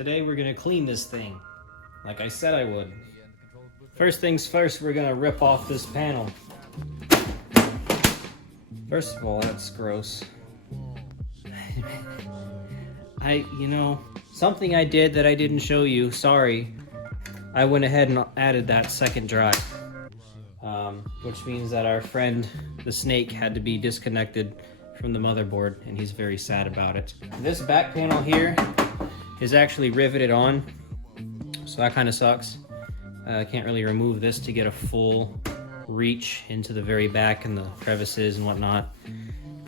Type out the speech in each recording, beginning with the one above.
Today we're gonna clean this thing, like I said I would. First things first, we're gonna rip off this panel. First of all, that's gross. Something I did that I didn't show you, sorry. I went ahead and added that second drive. Which means that our friend, the snake, had to be disconnected from the motherboard, and he's very sad about it. This back panel here is actually riveted on, so that kind of sucks. I can't really remove this to get a full reach into the very back and the crevices and whatnot.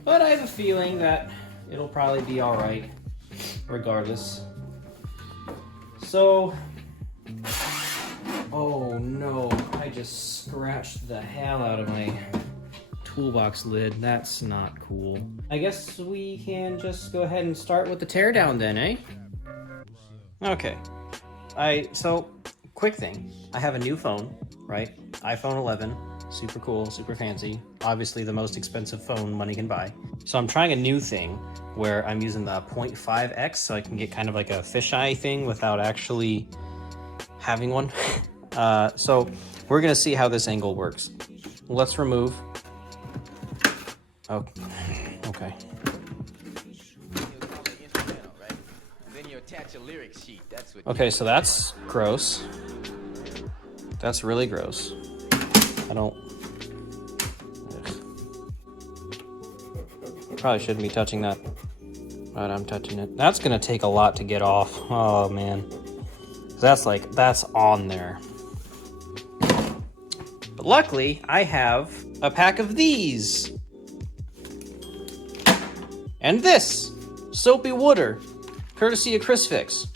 But I have a feeling that it'll probably be all right, regardless. So, oh no, I just scratched the hell out of my toolbox lid. That's not cool. I guess we can just go ahead and start with the teardown then, eh? Okay. So, quick thing. I have a new phone, right? iPhone 11. Super cool, super fancy. Obviously the most expensive phone money can buy. So I'm trying a new thing where I'm using the 0.5x so I can get kind of like a fisheye thing without actually having one. So we're gonna see how this angle works. Let's remove. Oh, okay. Okay, so that's gross. That's really gross. I don't... Probably shouldn't be touching that, but I'm touching it. That's gonna take a lot to get off. Oh man. That's on there. But luckily, I have a pack of these. And this, soapy water, courtesy of Chris Fix.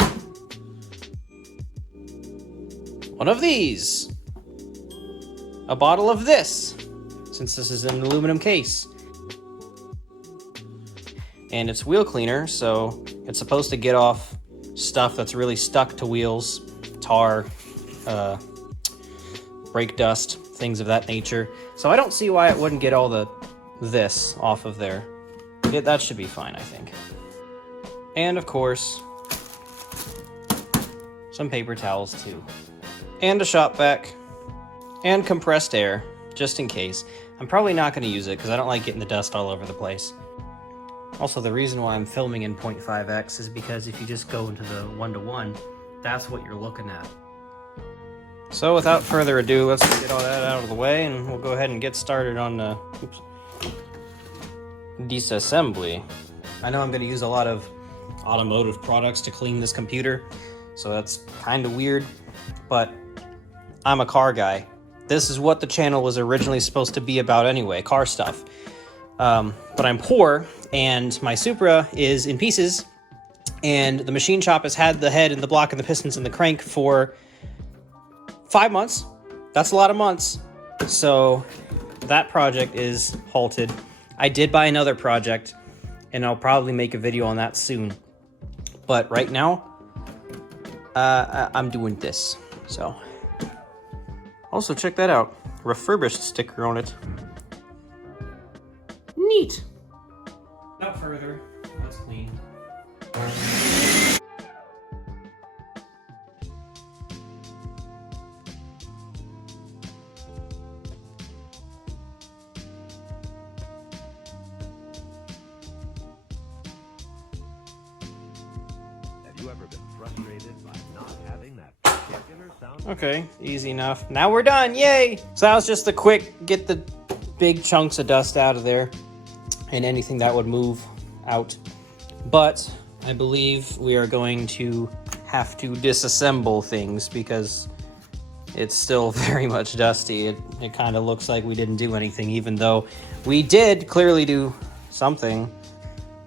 One of these. A bottle of this, since this is an aluminum case. And it's wheel cleaner, so it's supposed to get off stuff that's really stuck to wheels, tar, brake dust, things of that nature. So I don't see why it wouldn't get all this off of there. That should be fine, I think. And of course, some paper towels too. And a shop vac. And compressed air, just in case. I'm probably not going to use it because I don't like getting the dust all over the place. Also, the reason why I'm filming in 0.5x is because if you just go into the 1:1, that's what you're looking at. So without further ado, let's get all that out of the way and we'll go ahead and get started on the disassembly. I know I'm going to use a lot of automotive products to clean this computer, so that's kind of weird, but I'm a car guy. This is what the channel was originally supposed to be about anyway, car stuff. But I'm poor, and my Supra is in pieces, and the machine shop has had the head and the block and the pistons and the crank for 5 months. That's a lot of months. So that project is halted. I did buy another project, and I'll probably make a video on that soon. But right now, I'm doing this, so. Also, check that out. Refurbished sticker on it. Neat. Without further, let's clean. Have you ever been frustrated by not having that particular sound? Okay, easy enough. Now we're done, yay! So that was just a quick, get the big chunks of dust out of there and anything that would move out. But I believe we are going to have to disassemble things because it's still very much dusty. It kind of looks like we didn't do anything, even though we did clearly do something.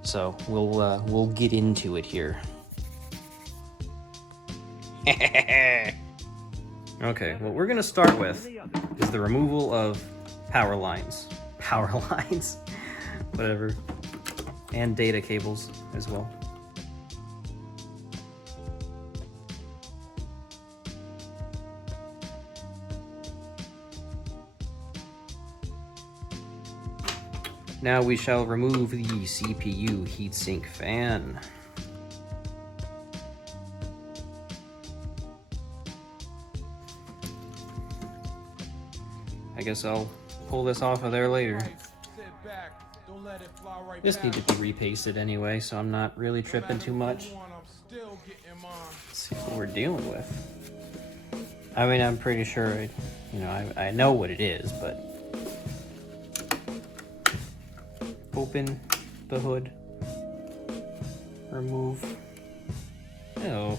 So we'll get into it here. Okay, what we're gonna start with is the removal of power lines, whatever, and data cables as well. Now we shall remove the CPU heatsink fan. I guess I'll pull this off of there later. This needed to be repasted anyway, so I'm not really tripping too much. Let's see what we're dealing with. I mean, I'm pretty sure, I know what it is, but... Open the hood. Remove. Oh.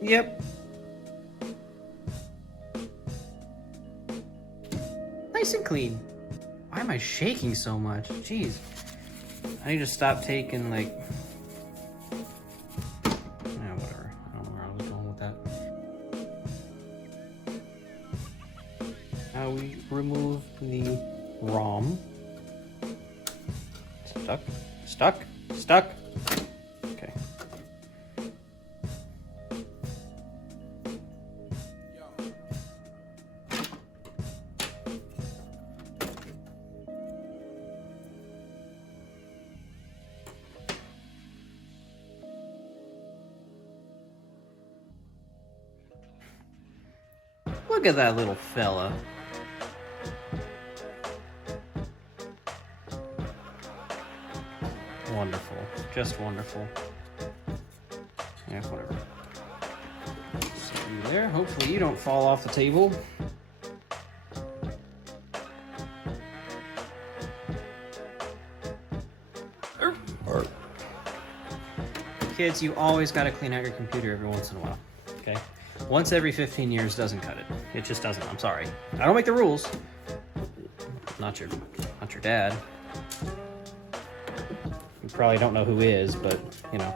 Yep. Nice and clean. Why am I shaking so much? Jeez. I need to stop taking, like... whatever. I don't know where I was going with that. Now we remove the ROM. Stuck. Stuck. Stuck. Okay. Look at that little fella. Wonderful. Just wonderful. Yeah, whatever. Set you there. Hopefully you don't fall off the table. Kids, you always got to clean out your computer every once in a while. Okay? Once every 15 years doesn't cut it. It just doesn't. I'm sorry. I don't make the rules. Not your dad. You probably don't know who is, but, you know.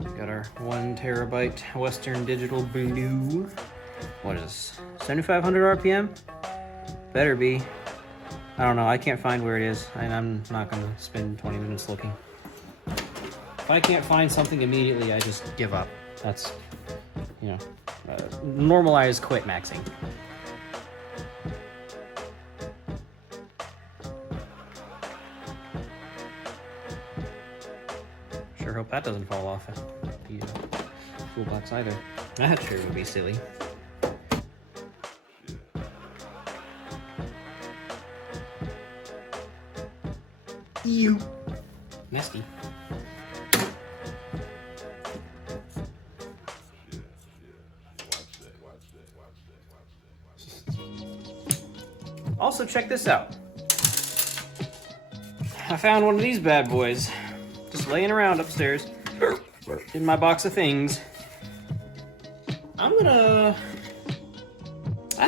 We got our 1 terabyte Western Digital Blue. What is this? 7,500 RPM? Better be. I don't know. I can't find where it is, and I'm not going to spend 20 minutes looking. If I can't find something immediately, I just give up. That's, normalized quit maxing. Sure hope that doesn't fall off the toolbox either. That sure would be silly. Ew. Nasty. Also, check this out. I found one of these bad boys just laying around upstairs in my box of things. I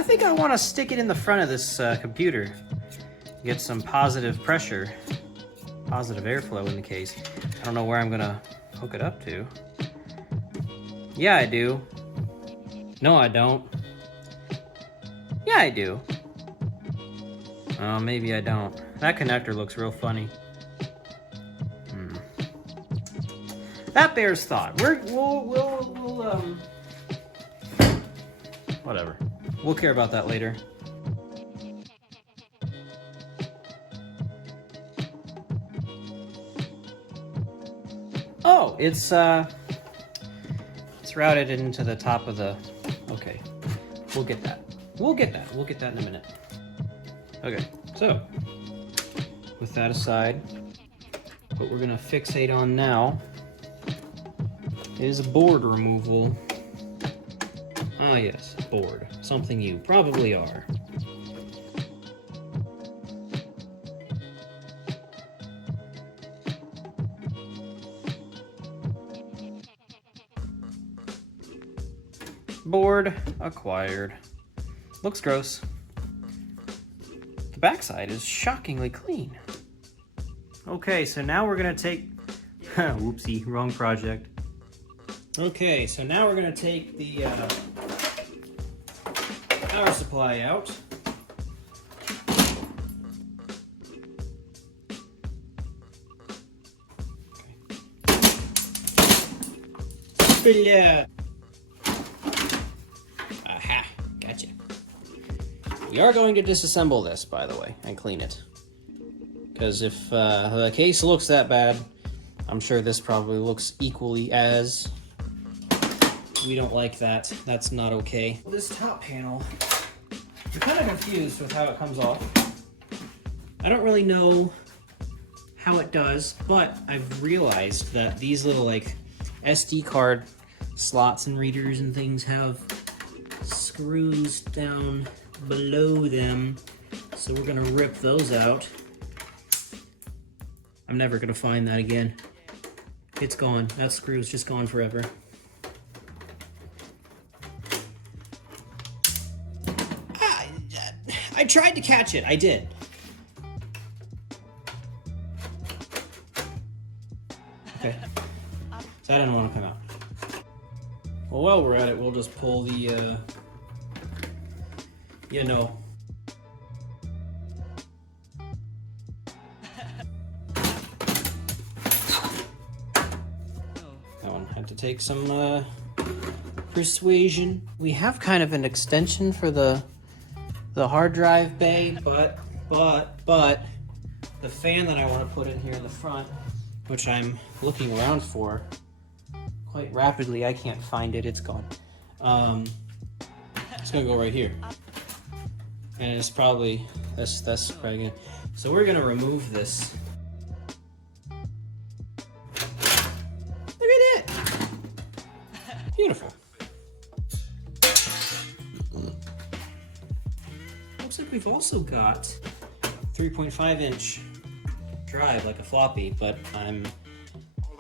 think I want to stick it in the front of this computer. Get some positive pressure, positive airflow in the case. I don't know where I'm gonna hook it up to. Yeah, I do. No, I don't. Yeah, I do. Oh, maybe I don't. That connector looks real funny. That bears thought. We'll whatever. We'll care about that later. Oh, it's routed into the top of the... Okay, we'll get that. We'll get that in a minute. Okay, so, with that aside, what we're gonna fixate on now is board removal. Ah yes, board. Something you probably are. Board acquired. Looks gross. The backside is shockingly clean. Okay, so now we're gonna take... Whoopsie, wrong project. Okay, so now we're gonna take the power supply out. Okay. Aha, gotcha. We are going to disassemble this, by the way, and clean it. Because if the case looks that bad, I'm sure this probably looks equally as We don't like that. That's not okay. This top panel, I'm kind of confused with how it comes off. I don't really know how it does, but I've realized that these little like SD card slots and readers and things have screws down below them. So we're gonna rip those out. I'm never gonna find that again. It's gone. That screw's just gone forever. I tried to catch it. I did. Okay. So that didn't want to come out. Well, while we're at it, we'll just pull the, you know. That one had to take some, Persuasion. We have kind of an extension for the hard drive bay, but the fan that I want to put in here in the front, which I'm looking around for quite rapidly, I can't find it, it's gone. It's gonna go right here. And it's probably, that's probably gonna, so we're gonna remove this. Look at it! Beautiful. Looks like we've also got 3.5 inch drive like a floppy, but I'm,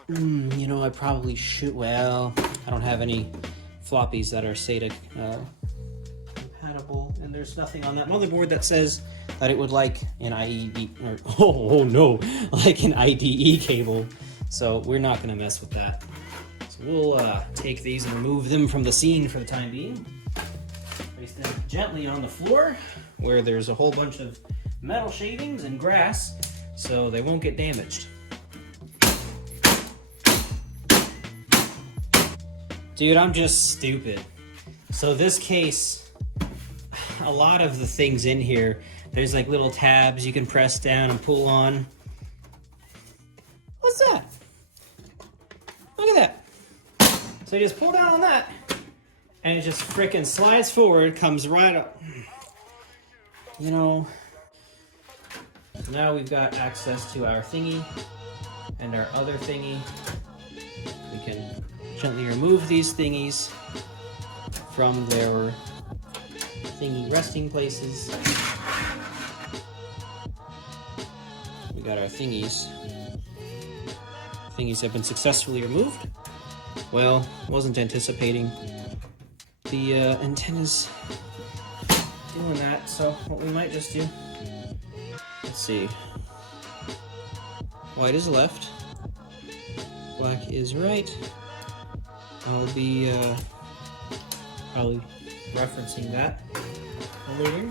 you know, I probably should, well, I don't have any floppies that are SATA compatible, and there's nothing on that motherboard that says that it would like an IED, or, oh no, like an IDE cable, so we're not gonna mess with that. So we'll take these and remove them from the scene for the time being. Place them gently on the floor, where there's a whole bunch of metal shavings and grass, so they won't get damaged. Dude, I'm just stupid. So this case, a lot of the things in here, there's like little tabs you can press down and pull on. What's that? Look at that. So you just pull down on that, and it just frickin' slides forward, comes right up. You know, now we've got access to our thingy and our other thingy. We can gently remove these thingies from their thingy resting places. We got our thingies. Thingies have been successfully removed. Well, wasn't anticipating the antennas doing that, so what we might just do, let's see, white is left, black is right. I'll be probably referencing that later.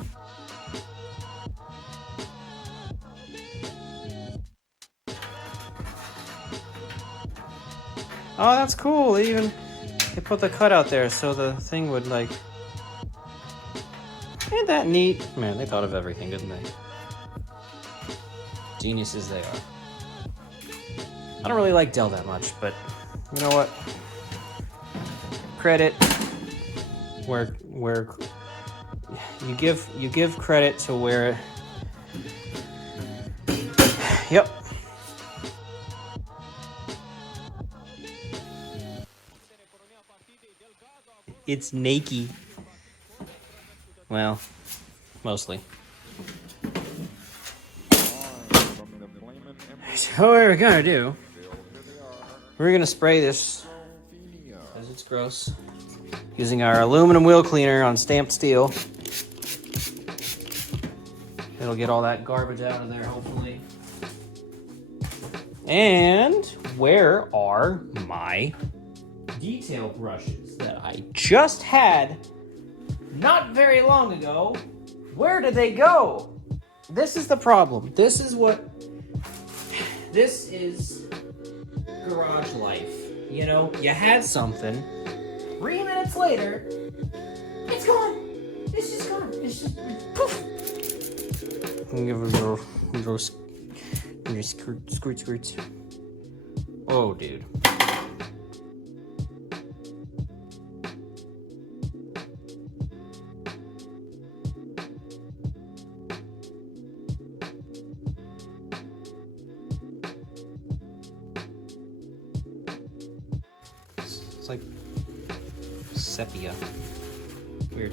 Oh, that's cool. They put the cutout there so the thing would like. Ain't that neat? Man, they thought of everything, didn't they? Geniuses they are. I don't really like Dell that much, but you know what? Credit where you give credit to where. Yep. It's naked. Well, mostly. So what we're gonna do, we're gonna spray this, because it's gross, using our aluminum wheel cleaner on stamped steel. It'll get all that garbage out of there, hopefully. And where are my detail brushes that I just had not very long ago? Where did they go? This is the problem. This is garage life. You know, you had something, 3 minutes later, it's gone. It's just gone. It's just poof. Give it a little squirt. Oh, dude. sepia. Weird.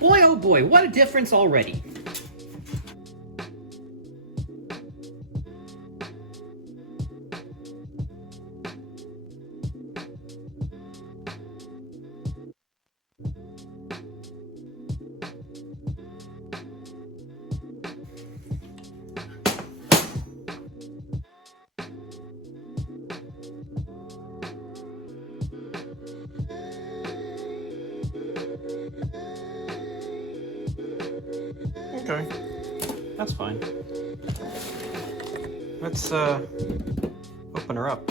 Boy, oh boy, what a difference already. Okay, that's fine. Let's open her up.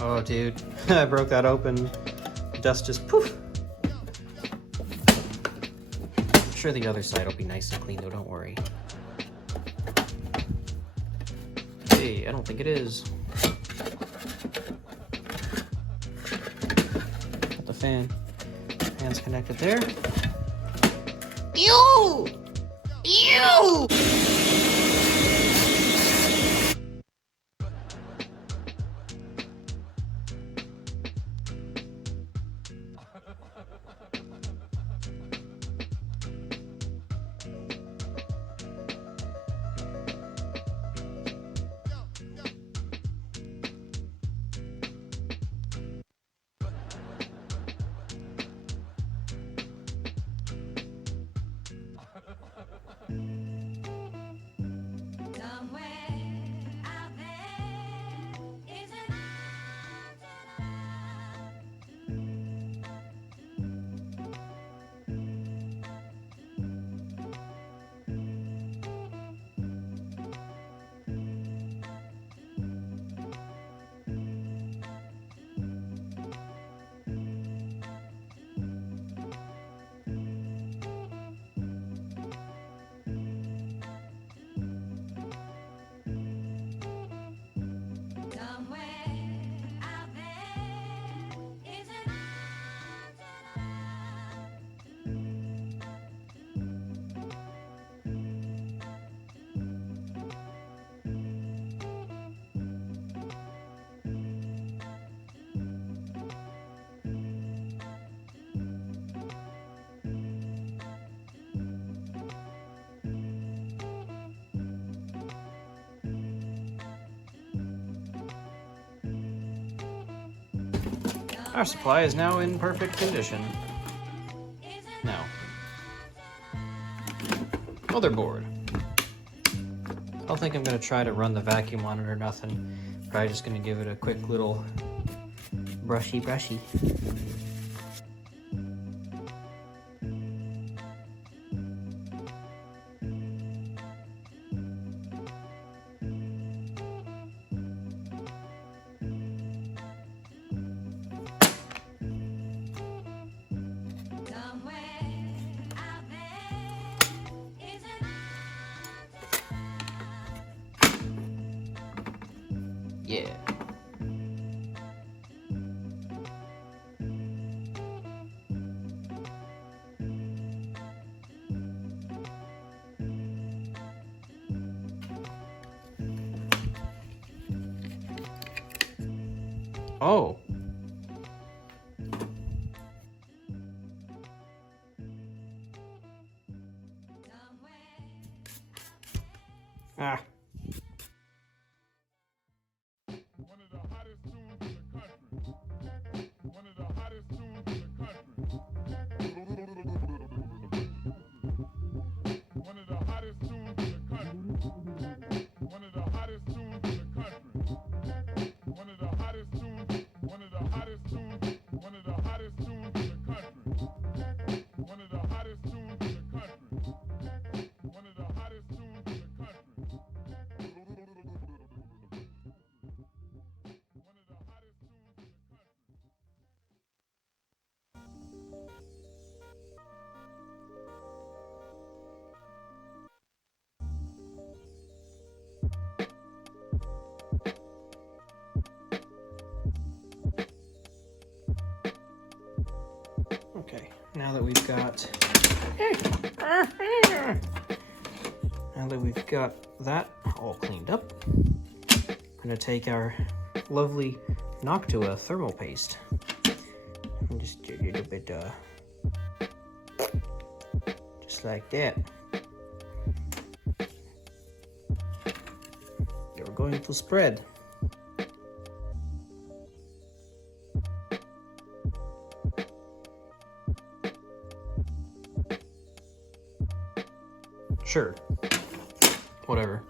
Oh, dude, I broke that open. Dust just poof. I'm sure the other side will be nice and clean though, don't worry. Hey, I don't think it is. Got the fan's connected there. Ew! Ew! Our supply is now in perfect condition. Now, motherboard. I don't think I'm gonna try to run the vacuum on it or nothing. Probably just gonna give it a quick little brushy. Yeah. Oh. Ah. One of the hottest tunes in the country. One of the hottest tunes in the country. One of the hottest tunes in the country. One of the hottest tunes in the country. One of the hottest tunes. One of the hottest tunes. One of the hottest tunes in the country. One of the hottest tunes in the country. One of the hottest tunes in the country. now that we've got that all cleaned up, I'm gonna take our lovely Noctua thermal paste and just do a little bit, just like that. You're going to spread. Sure. Whatever.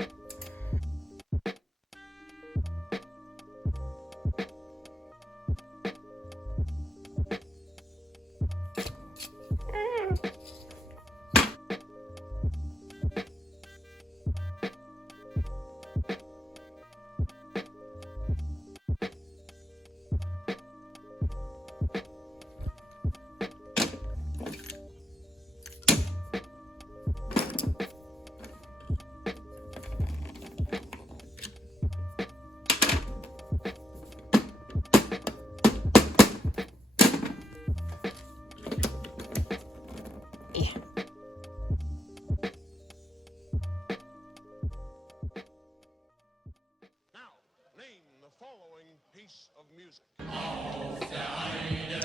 Of music.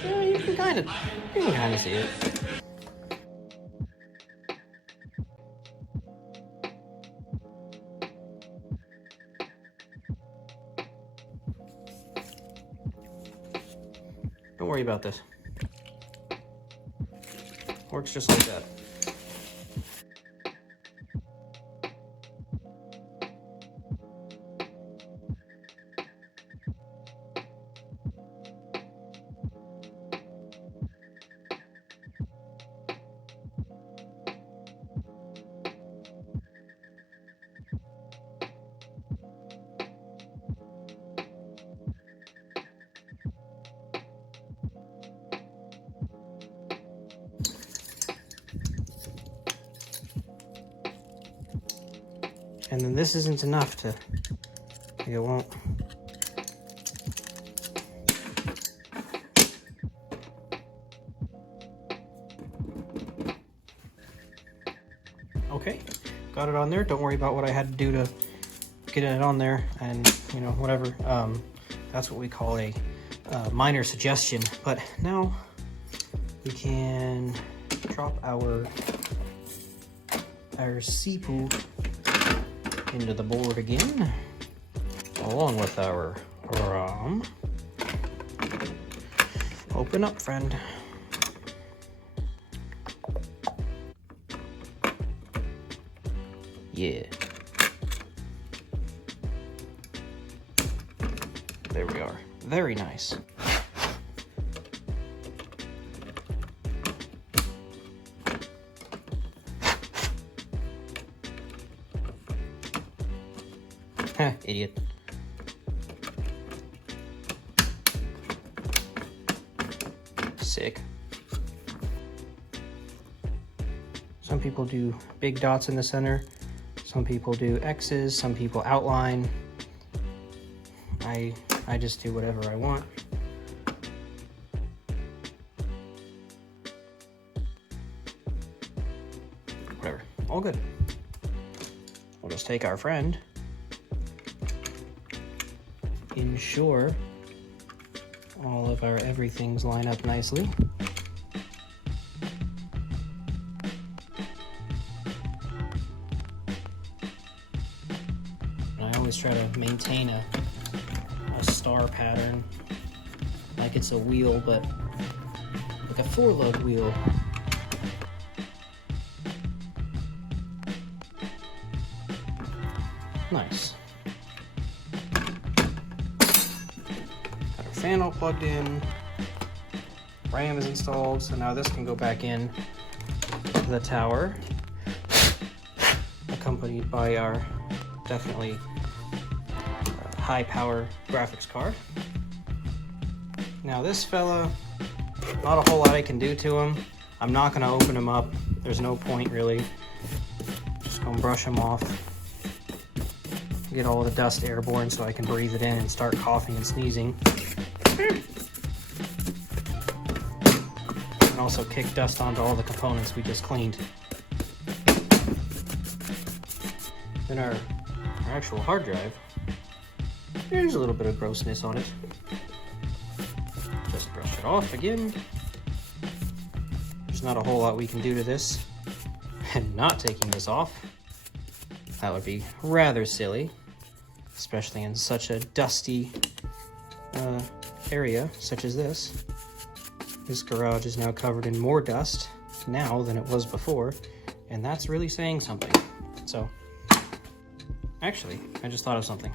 Yeah, you can kind of see it. Don't worry about this. Works just like that. And then this isn't enough to, it won't. Okay, got it on there. Don't worry about what I had to do to get it on there, and you know, whatever. That's what we call a minor suggestion. But now we can drop our CPO into the board again, along with our ROM. Open up, friend. Yeah. There we are. Very nice. Idiot. Sick. Some people do big dots in the center. Some people do X's. Some people outline. I just do whatever I want. Whatever. All good. We'll just take our friend. Ensure all of our everythings line up nicely. And I always try to maintain a star pattern, like it's a wheel, but like a 4-lug wheel. Nice. Fan all plugged in, RAM is installed, so now this can go back in the tower, accompanied by our definitely high power graphics card. Now this fella, not a whole lot I can do to him. I'm not gonna open him up, there's no point really. Just gonna brush him off, get all the dust airborne so I can breathe it in and start coughing and sneezing. And also kick dust onto all the components we just cleaned. Then our actual hard drive, there's a little bit of grossness on it. Just brush it off again. There's not a whole lot we can do to this. And not taking this off, that would be rather silly, especially in such a dusty area such as this. This garage is now covered in more dust now than it was before, and that's really saying something. So, actually, I just thought of something.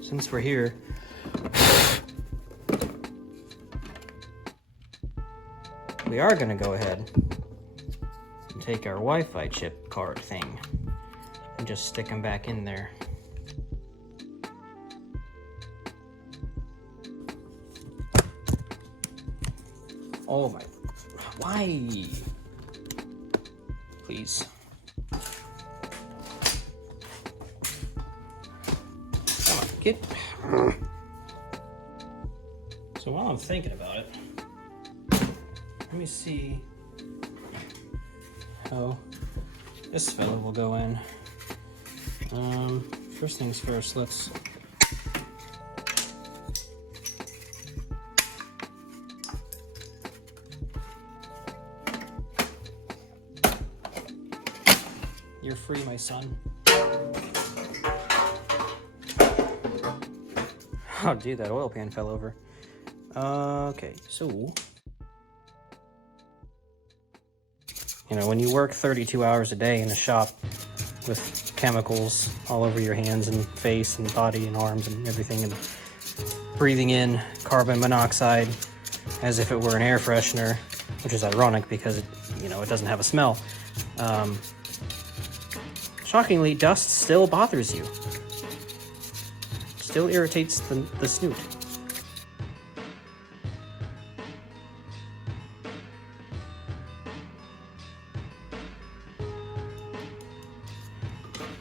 Since we're here, we are gonna go ahead and take our Wi-Fi chip card thing and just stick them back in there. Oh my, why? Please. Come on, get. So while I'm thinking about it, let me see how this fella will go in. First things first, let's You're free, my son. Oh, dude, that oil pan fell over. Okay, so, you know, when you work 32 hours a day in a shop with chemicals all over your hands and face and body and arms and everything, and breathing in carbon monoxide as if it were an air freshener, which is ironic because it, you know, it doesn't have a smell. Shockingly, dust still bothers you. Still irritates the snoot.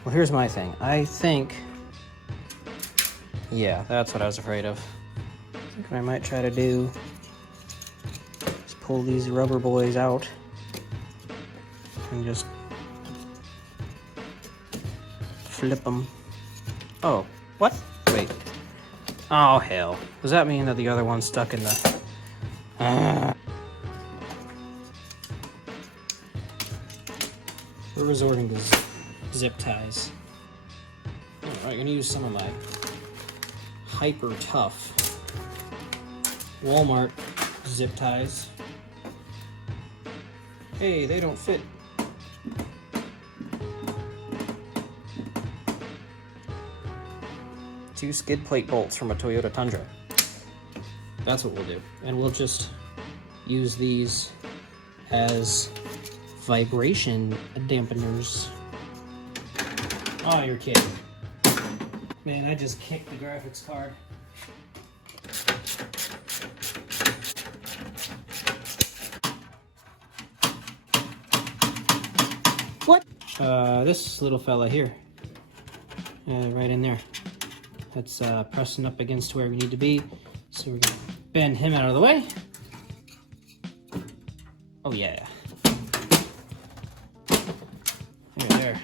Well, here's my thing. I think... Yeah, that's what I was afraid of. I think what I might try to do is pull these rubber boys out and just flip them. Oh, what? Wait. Oh, hell. Does that mean that the other one's stuck in the... We're resorting to zip ties. Alright, I'm gonna use some of my hyper tough Walmart zip ties. Hey, they don't fit. Two skid plate bolts from a Toyota Tundra. That's what we'll do. And we'll just use these as vibration dampeners. Oh, you're kidding. Man, I just kicked the graphics card. What? This little fella here. Right in there. That's pressing up against where we need to be. So we're gonna bend him out of the way. Oh yeah. There.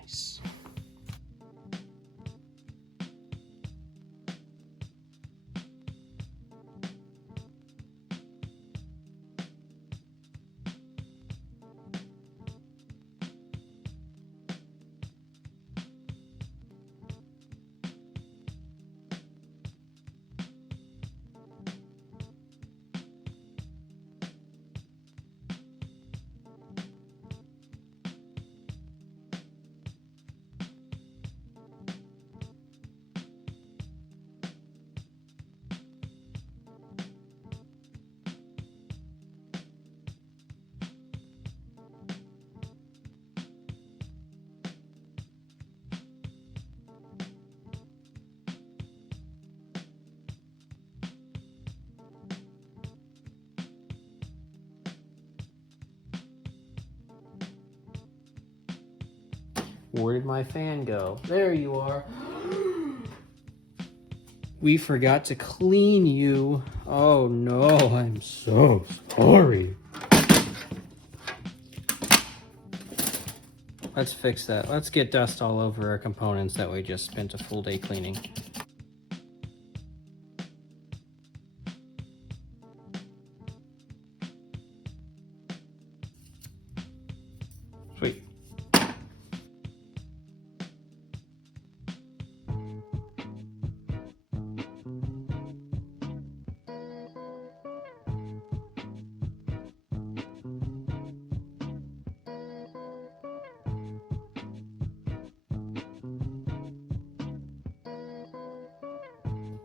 Nice. Where did my fan go? There you are. We forgot to clean you. Oh no, I'm so sorry. Let's fix that. Let's get dust all over our components that we just spent a full day cleaning. Sweet.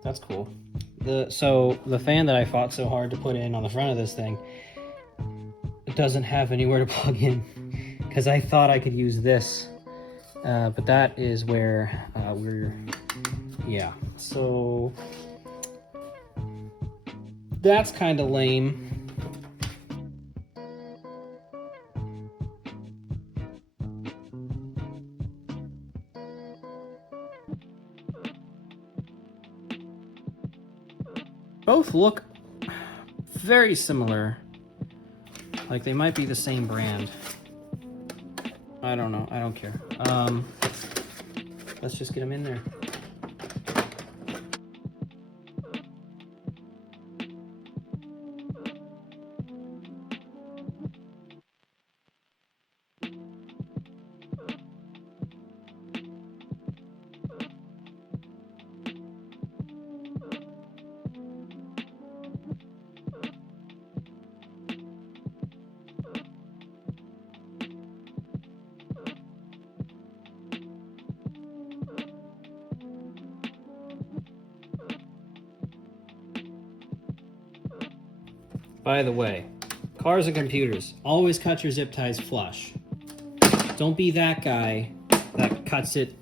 That's cool. So the fan that I fought so hard to put in on the front of this thing, it doesn't have anywhere to plug in because I thought I could use this, but that is where yeah. So that's kind of lame. Both look very similar. Like they might be the same brand. I don't know. I don't care. Let's just get them in there. By the way, cars and computers, always cut your zip ties flush. Don't be that guy that cuts it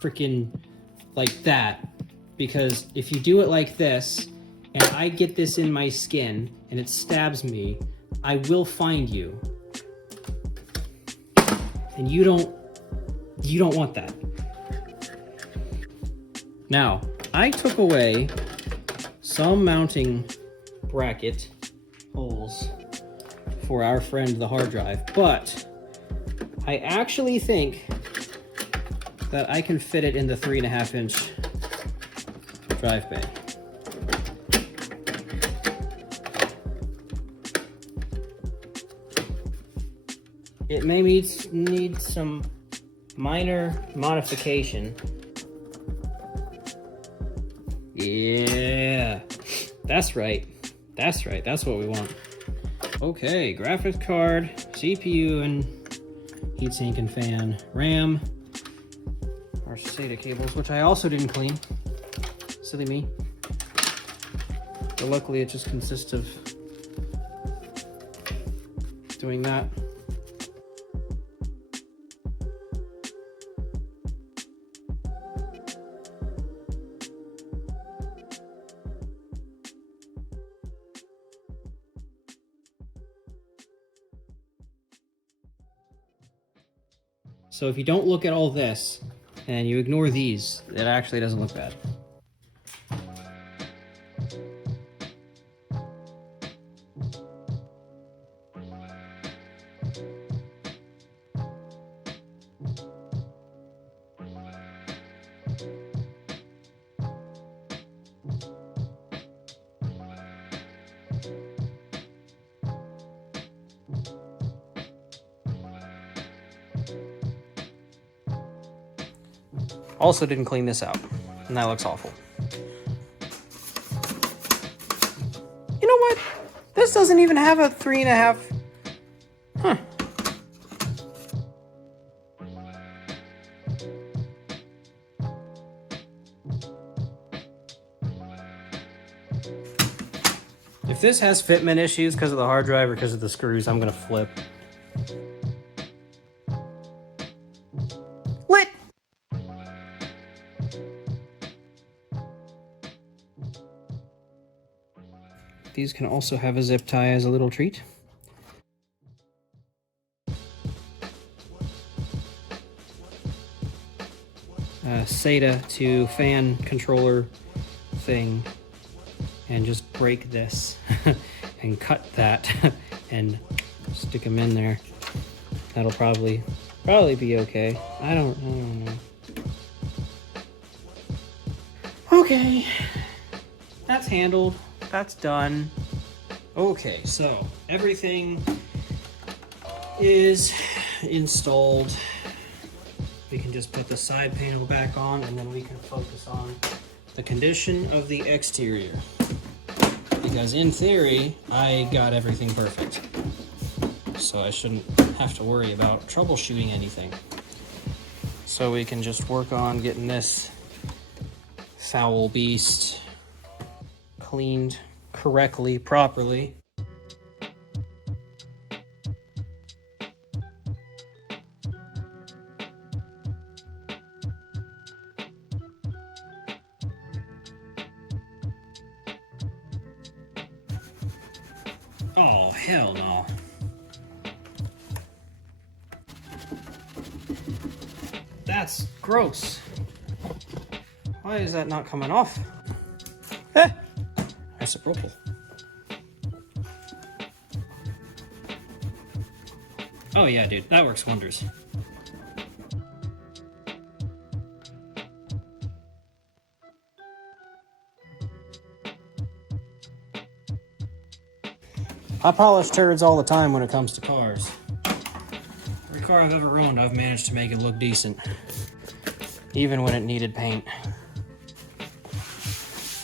freaking like that, because if you do it like this, and I get this in my skin, and it stabs me, I will find you. And you don't want that. Now, I took away some mounting bracket holes for our friend the hard drive, but I actually think that I can fit it in the 3.5-inch drive bay. It may need some minor modification. Yeah, that's right. That's right, that's what we want. Okay, graphics card, CPU and heatsink and fan, RAM, our SATA cables, which I also didn't clean. Silly me. But luckily it just consists of doing that. So if you don't look at all this and you ignore these, it actually doesn't look bad. Also didn't clean this out, and that looks awful. You know what? This doesn't even have a 3.5. Huh. If this has fitment issues because of the hard drive or because of the screws, I'm gonna flip. Lit! These can also have a zip tie as a little treat. SATA to fan controller thing and just break this and cut that and stick them in there. That'll probably be okay. I don't know. Okay, that's handled. That's done. Okay, so everything is installed. We can just put the side panel back on and then we can focus on the condition of the exterior. Because in theory, I got everything perfect. So I shouldn't have to worry about troubleshooting anything. So we can just work on getting this foul beast cleaned correctly, properly. Oh, hell no. That's gross. Why is that not coming off? Eh, isopropyl. Oh yeah, dude, that works wonders. I polish turds all the time when it comes to cars. Every car I've ever owned, I've managed to make it look decent. Even when it needed paint.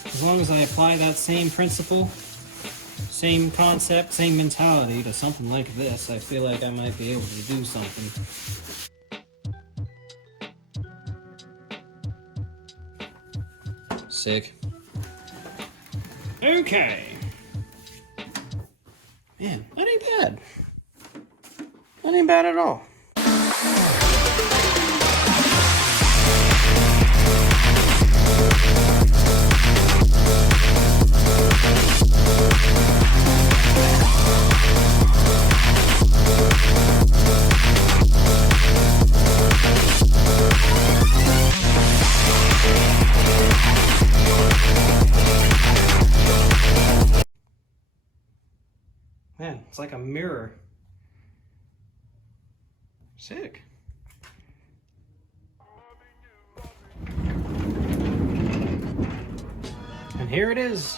As long as I apply that same principle, same concept, same mentality to something like this, I feel like I might be able to do something. Sick. Okay. Man, that ain't bad. That ain't bad at all. Man, it's like a mirror. Sick. And here it is.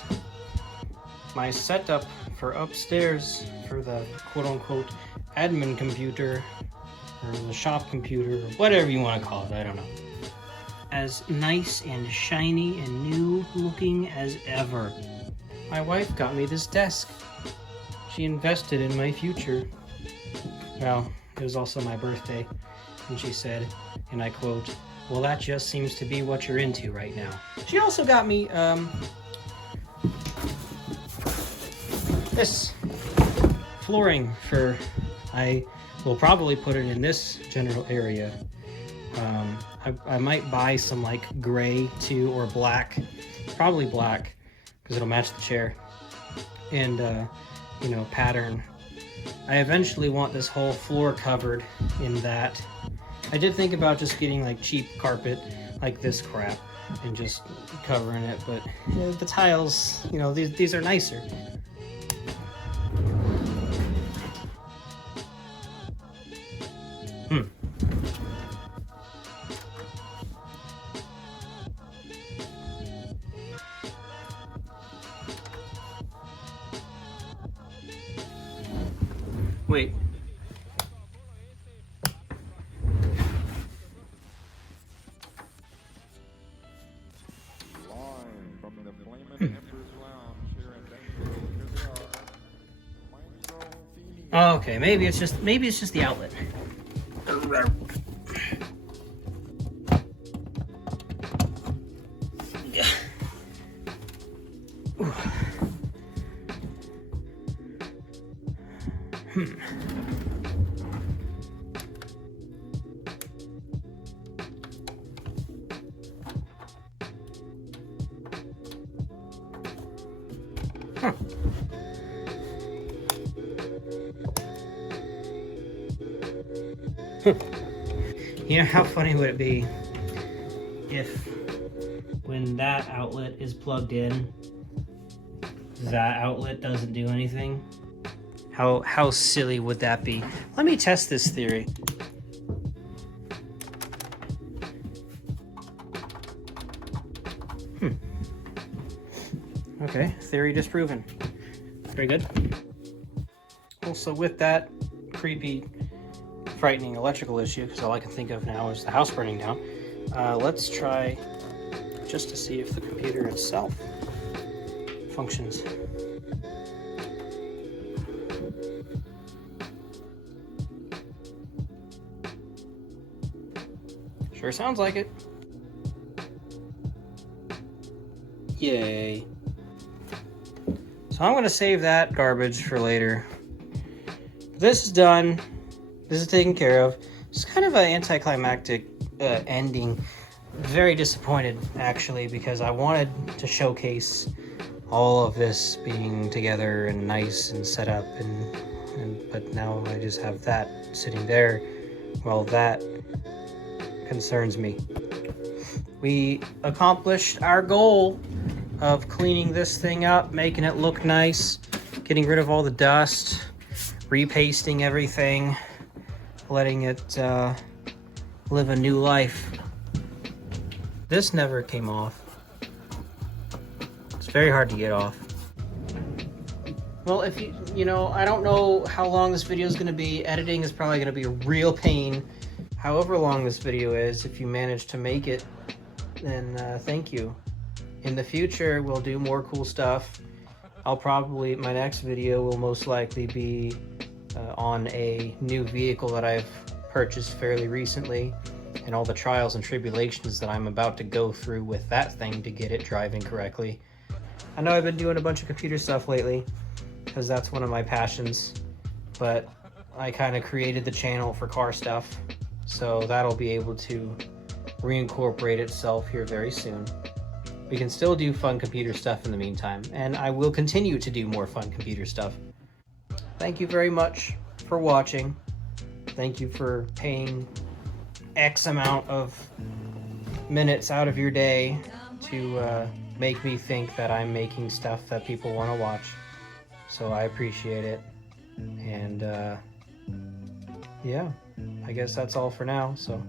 My setup for upstairs for the quote-unquote admin computer, or the shop computer, or whatever you want to call it, I don't know. As nice and shiny and new looking as ever. My wife got me this desk. She invested in my future. Well, it was also my birthday, and she said, and I quote, "Well, that just seems to be what you're into right now." She also got me this flooring for, I will probably put it in this general area. I might buy some like gray too, or black, probably black, because it'll match the chair, and you know, pattern. I eventually want this whole floor covered in that. I did think about just getting like cheap carpet like this crap and just covering it, but you know, the tiles, you know, these are nicer. Wait. Oh, okay, maybe it's just the outlet. You know, how funny would it be if when that outlet is plugged in, that outlet doesn't do anything. How silly would that be? Let me test this theory. Okay, theory disproven. Very good. Also with that creepy, frightening electrical issue, because all I can think of now is the house burning down, let's try just to see if the computer itself functions. Sure sounds like it. Yay. So I'm going to save that garbage for later. This is done. This is taken care of. It's kind of an anticlimactic ending. Very disappointed, actually, because I wanted to showcase all of this being together and nice and set up, but now I just have that sitting there. Well, that concerns me. We accomplished our goal of cleaning this thing up, making it look nice, getting rid of all the dust, repasting everything, letting it live a new life. This never came off. It's very hard to get off. Well, if you know, I don't know how long this video is going to be. Editing is probably going to be a real pain. However long this video is, if you manage to make it, then thank you. In the future, we'll do more cool stuff. My next video will most likely be on a new vehicle that I've purchased fairly recently, and all the trials and tribulations that I'm about to go through with that thing to get it driving correctly. I know I've been doing a bunch of computer stuff lately, because that's one of my passions, but I kind of created the channel for car stuff, so that'll be able to reincorporate itself here very soon. We can still do fun computer stuff in the meantime, and I will continue to do more fun computer stuff. Thank you very much for watching. Thank you for paying X amount of minutes out of your day to make me think that I'm making stuff that people want to watch. So I appreciate it. And yeah, I guess that's all for now. So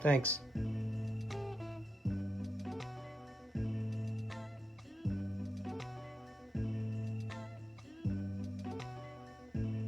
thanks.